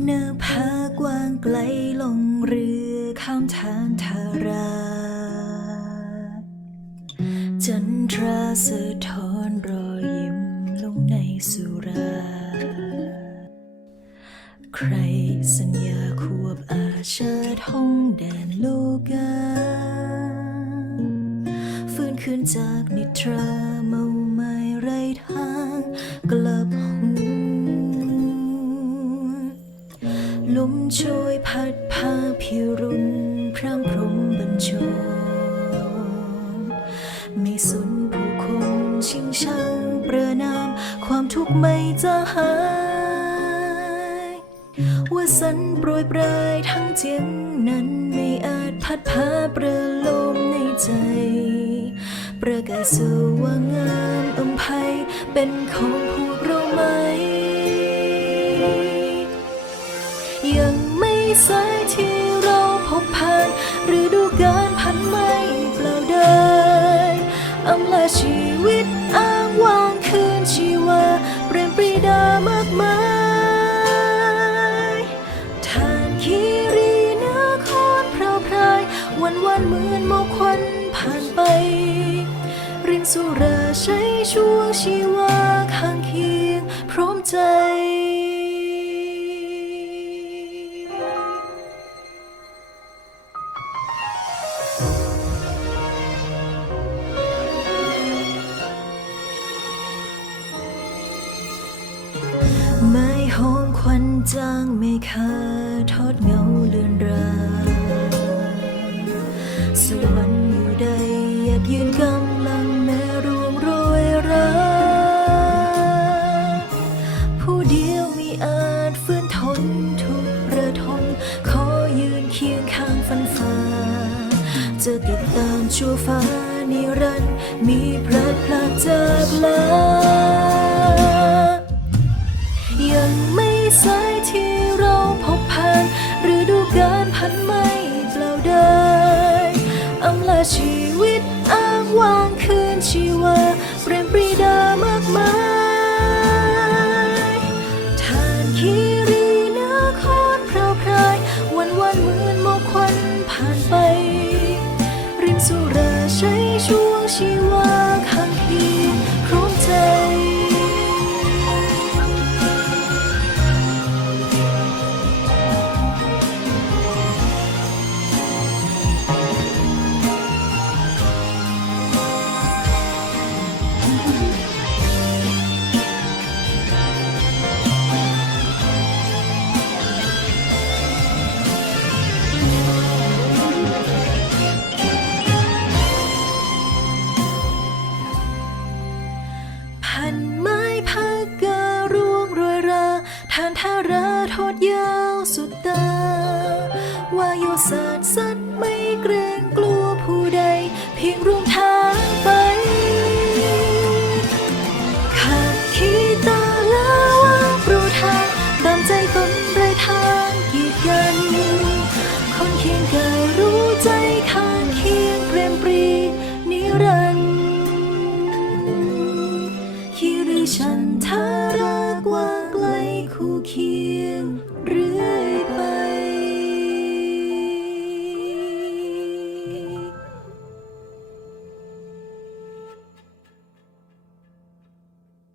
เนื้อผากว้างไกลลงเรือข้ามทางทารา จันทราสะท้อนรอยยิ้มลงในสุรา ใครสัญญาควบอาชาท่องแดนโลกา ฟื้นคืนจากนิทราเมาไม่ไรทางกลับ หูลมโชยพัดพาพิรุณพรางพรมบรรจงไม่สนผู้คนชิงชังประนาม ความทุกข์ไม่จางหาย ว่าสันโปรยปลายทั้งเจียงนั้นไม่อาจพัดพาประโลมในใจ ประกาศสว่างงามอำไพเป็นของพ สายที่เราพบผ่านฤดูกาลพันไม่เปล่าได้อำลาชีวิตอ้างวางคืนชีวาเปลี่ยนปรีดามากมายทานคีรีนาคอนพราวพรายวันวันเหมือนหมอกควันผ่านไป รินสุราใช้ช่วงชีวาข้างเคียงพร้อมใจ ไม่หอมควันจางไม่คาทอดเงาเลือนรางสวรรค์อยู่ใดอยากยืนกำลังแม้รวงโรยราผู้เดียวมีอาจฟื้นทนทุกระทมขอยืนเคียงข้างฟันฝ่าจะติดตามชั่วฟ้านิรันดร์มีพลัดพราจากลา พันไม่เปล่าได้อำลาชีวิตอ้างว้างคืนชีวาเปลี่ยนปรีดามากมายทานคีรีนาคอนพราวพราย วันวันเหมือนหมอกควันผ่านไป รินสุราใช้ช่วงชีวา ทอดยาวสุดตาวายโยศาสตร์สัตว์ไม่เกรงกลัวผู้ใด เพียงรุ่งทางไปขัดขีตาลาว่าปรูทางตามใจตนไรทางกีดกัน คนเคียงกายรู้ใจข้างเคียงเปรมปรีนิรันดร์คิริชัน